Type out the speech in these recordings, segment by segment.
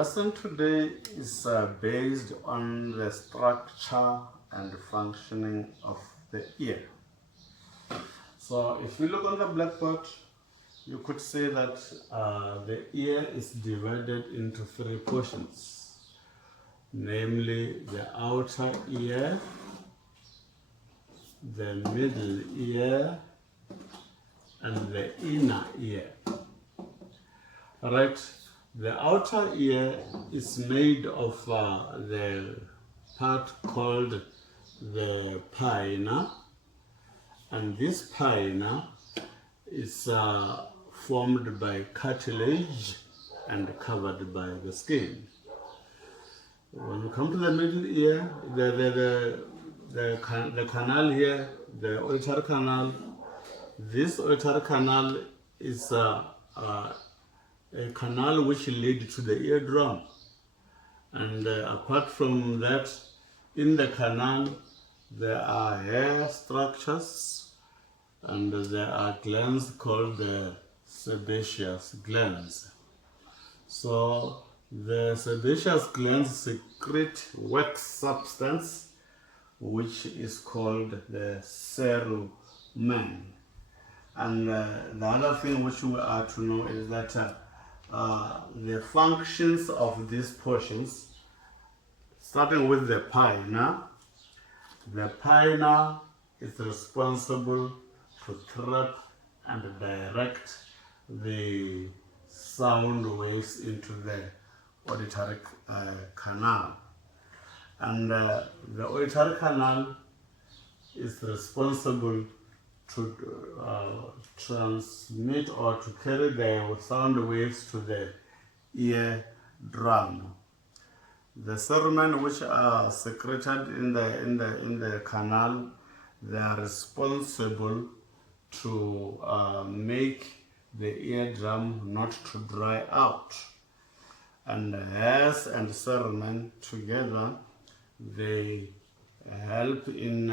lesson today is based on the structure and functioning of the ear. So if you look on the blackboard, you could say that the ear is divided into three portions, namely the outer ear, the middle ear, and the inner ear. Right? The outer ear is made of the part called the pinna, and this pinna is formed by cartilage and covered by the skin. When you come to the middle ear, the canal here, the auditory canal, this auditory canal is a canal which leads to the eardrum. And apart from that, in the canal, there are hair structures and there are glands called the sebaceous glands. So the sebaceous glands secrete wax substance which is called the cerumen. And the other thing which we are to know is that the functions of these portions, starting with the pinna is responsible to trap and direct the sound waves into the auditory canal. And the auditory canal is responsible to transmit or to carry the sound waves to the eardrum. The cerumen which are secreted in the canal, they are responsible to make the eardrum not to dry out. And hairs and cerumen together, they help in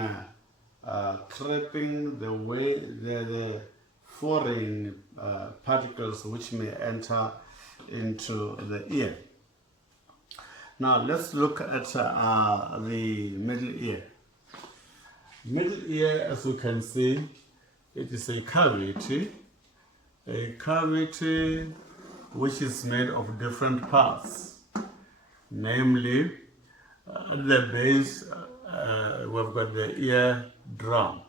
trapping the foreign particles which may enter into the ear. Now let's look at the middle ear. Middle ear, as you can see, it is a cavity which is made of different parts. Namely, at the base, we've got the eardrum.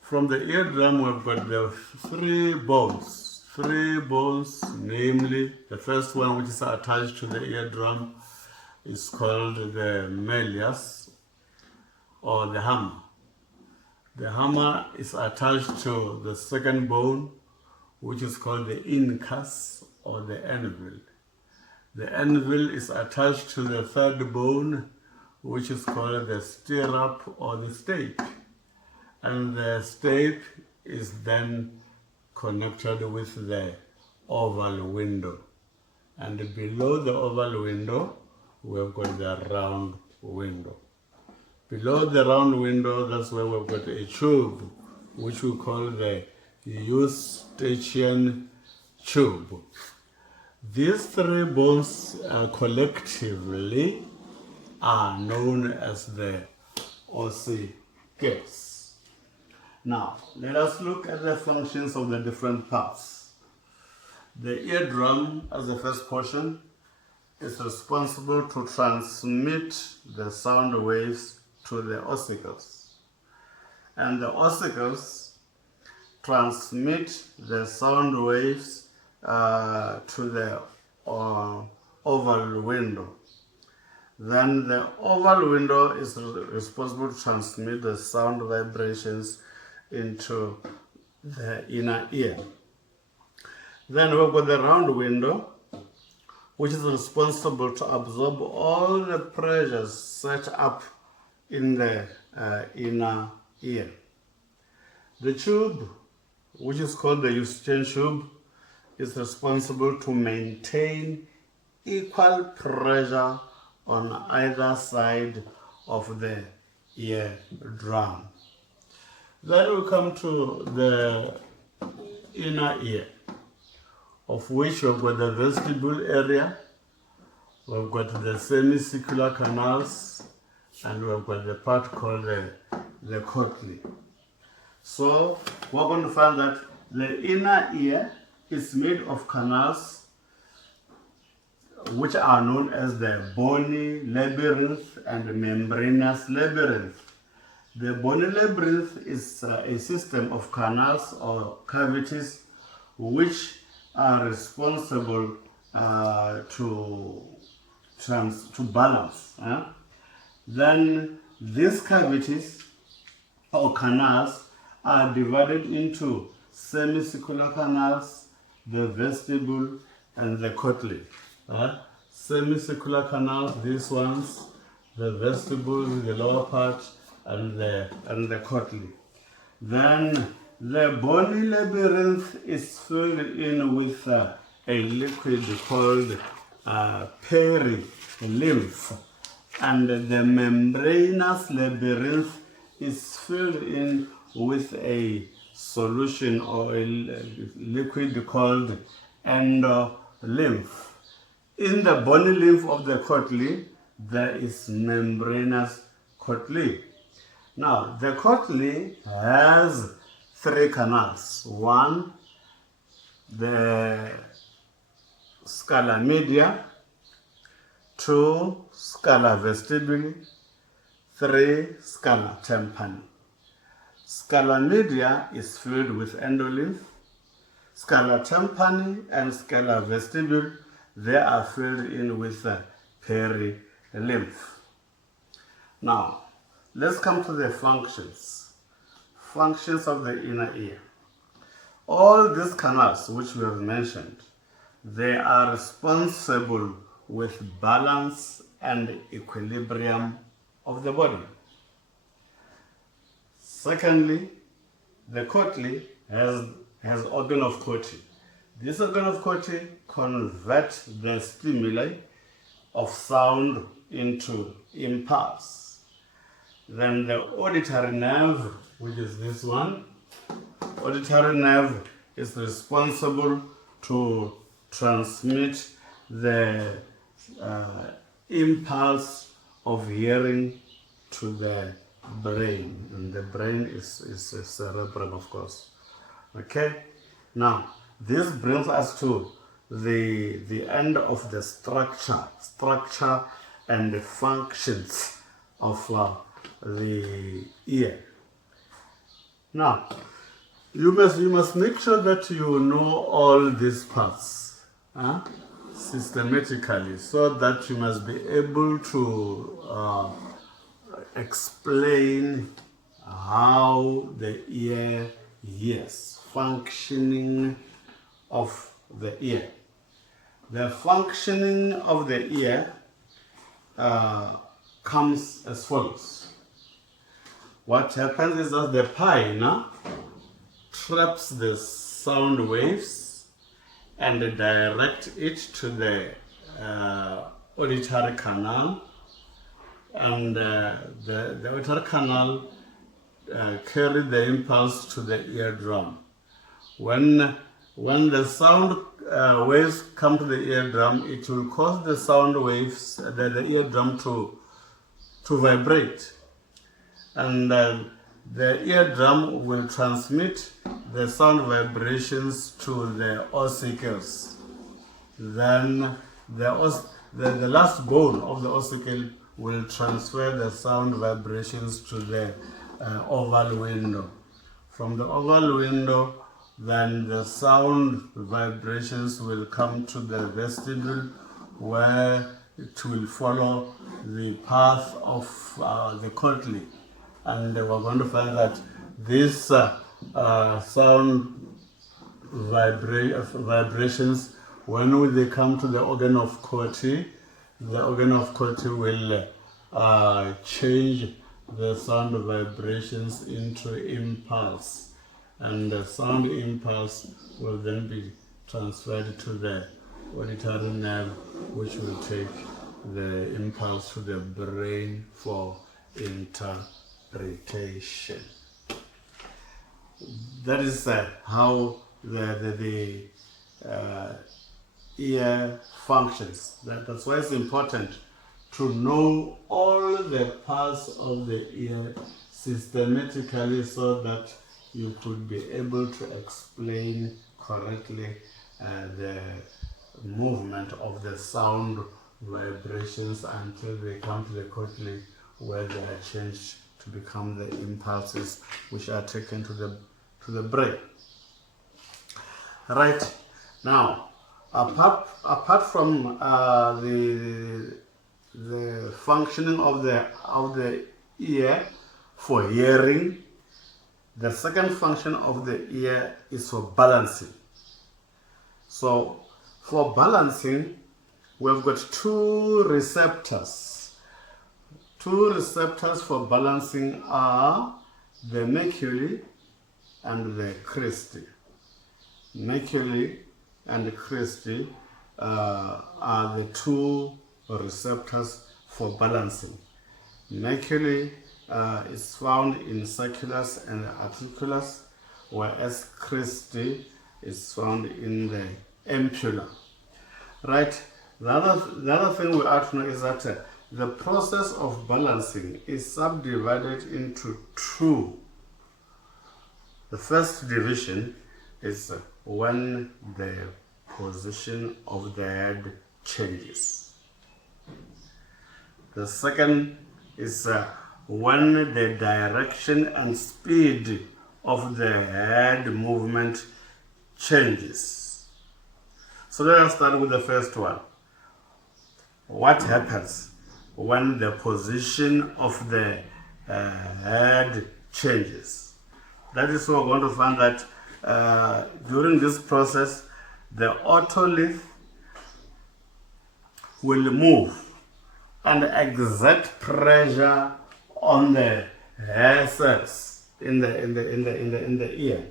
From the eardrum, we've got the three bones, namely, the first one which is attached to the eardrum is called the malleus or the hammer. The hammer is attached to the second bone, which is called the incus or the anvil. The anvil is attached to the third bone, which is called the stirrup or the stake. And the stake is then connected with the oval window. And below the oval window, we've got the round window. Below the round window, that's where we've got a tube, which we call the eustachian tube. These three bones collectively are known as the ossicles. Now, let us look at the functions of the different parts. The eardrum, as the first portion, is responsible to transmit the sound waves to the ossicles. And the ossicles transmit the sound waves to the oval window. Then the oval window is responsible to transmit the sound vibrations into the inner ear. Then we've got the round window, which is responsible to absorb all the pressures set up in the inner ear. The tube, which is called the eustachian tube, is responsible to maintain equal pressure on either side of the eardrum. Then we come to the inner ear, of which we've got the vestibule area, we've got the semicircular canals, and we've got the part called the cochlear. So we're going to find that the inner ear is made of canals which are known as the bony labyrinth and the membranous labyrinth. The bony labyrinth is a system of canals or cavities which are responsible to balance. Then these cavities or canals are divided into semicircular canals, the vestibule, and the cochlear. Semicircular canals, these ones, the vestibule, the lower part, and the cochlear. Then the bony labyrinth is filled in with a liquid called perilymph, and the membranous labyrinth is filled in with a solution or a liquid called endolymph. In the bony lymph of the cochlear, there is membranous cochlear. Now, the cochlear has 3 canals. 1, the scala media, 2, scala vestibule, 3, scala tympani. Scala media is filled with endolymph. Scala tympani and scala vestibule, they are filled in with perilymph. Now, let's come to the functions. Functions of the inner ear. All these canals which we have mentioned, they are responsible with balance and equilibrium of the body. Secondly, the cochlear has organ of Corti. This organ of Corti converts the stimuli of sound into impulse. Then the auditory nerve, which is this one, auditory nerve is responsible to transmit the impulse of hearing to the brain, and the brain is cerebrum, of course. Okay, now this brings us to the end of the structure and the functions of the ear. Now, you must make sure that you know all these parts systematically, so that you must be able to explain how the ear hears, functioning of the ear. The functioning of the ear comes as follows. What happens is that the pinna traps the sound waves and direct it to the auditory canal, and the auditory canal carry the impulse to the eardrum. When the sound waves come to the eardrum, it will cause the sound waves, the eardrum to vibrate, and the eardrum will transmit the sound vibrations to the ossicles. Then the last bone of the ossicle will transfer the sound vibrations to the oval window. From the oval window, then the sound vibrations will come to the vestibule, where it will follow the path of the cochlear. And we're going to find that these sound vibrations, when they come to the organ of Corti, the organ of Corti will change the sound vibrations into impulse, and the sound impulse will then be transferred to the auditory nerve, which will take the impulse to the brain for interpretation. That is how the ear functions. That's why it's important to know all the parts of the ear systematically so that you could be able to explain correctly the movement of the sound vibrations until they come to the cochlea, where they are changed to become the impulses which are taken to the brain. Right now, apart from the functioning of the ear for hearing, the second function of the ear is for balancing. So for balancing, we've got two receptors. Two receptors for balancing are the maculae and the cristae. Maculae and cristae are the two receptors for balancing. Maculae is found in circulus and articulus, whereas cristae is found in the ampulla. Right? The other thing we have to know is that the process of balancing is subdivided into two. The first division is when the position of the head changes. The second is when the direction and speed of the head movement changes. So let us start with the first one. What happens when the position of the head changes? That is why we're going to find that during this process, the otolith will move and exert pressure on the hair cells in the ear.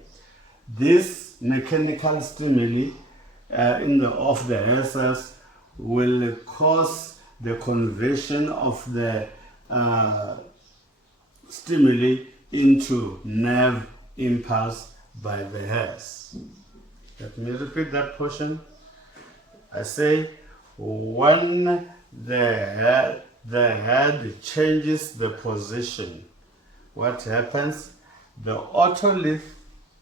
This mechanical stimuli of the hair cells will cause the conversion of the stimuli into nerve impulse by the hairs. Let me repeat that portion. I say, when the head changes the position, what happens? The otolith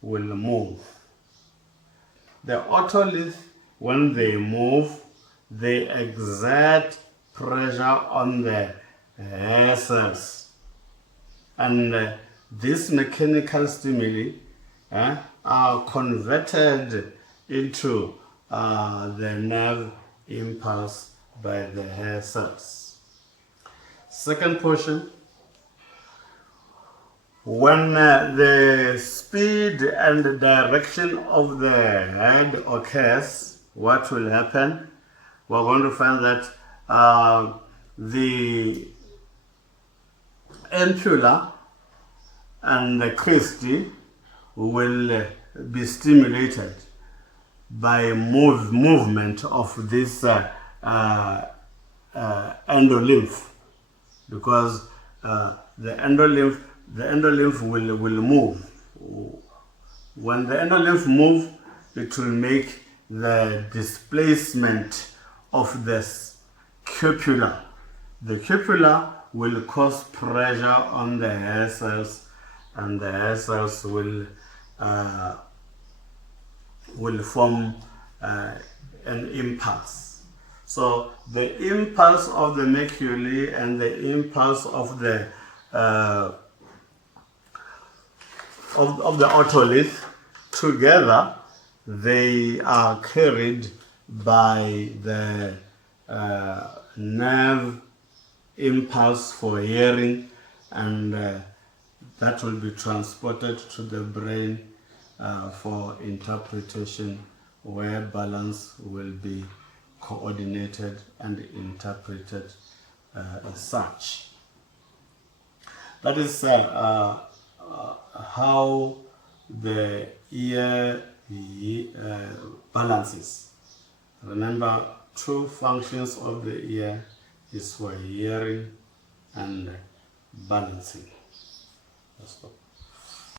will move. The otolith, when they move, they exert pressure on the hair cells. And these mechanical stimuli are converted into the nerve impulse by the hair cells. Second portion, when the speed and the direction of the head occurs, what will happen? We're going to find that the ampulla and the cristae will be stimulated by movement of this endolymph, because the endolymph will move. When the endolymph moves, it will make the displacement of the cupula. The cupula will cause pressure on the hair cells, and the hair cells will form an impulse. So the impulse of the maculae and the impulse of the otolith together, they are carried by the nerve impulse for hearing, and that will be transported to the brain for interpretation, where balance will be coordinated and interpreted as such. That is how the ear balances. Remember, two functions of the ear is for hearing and balancing. That's all.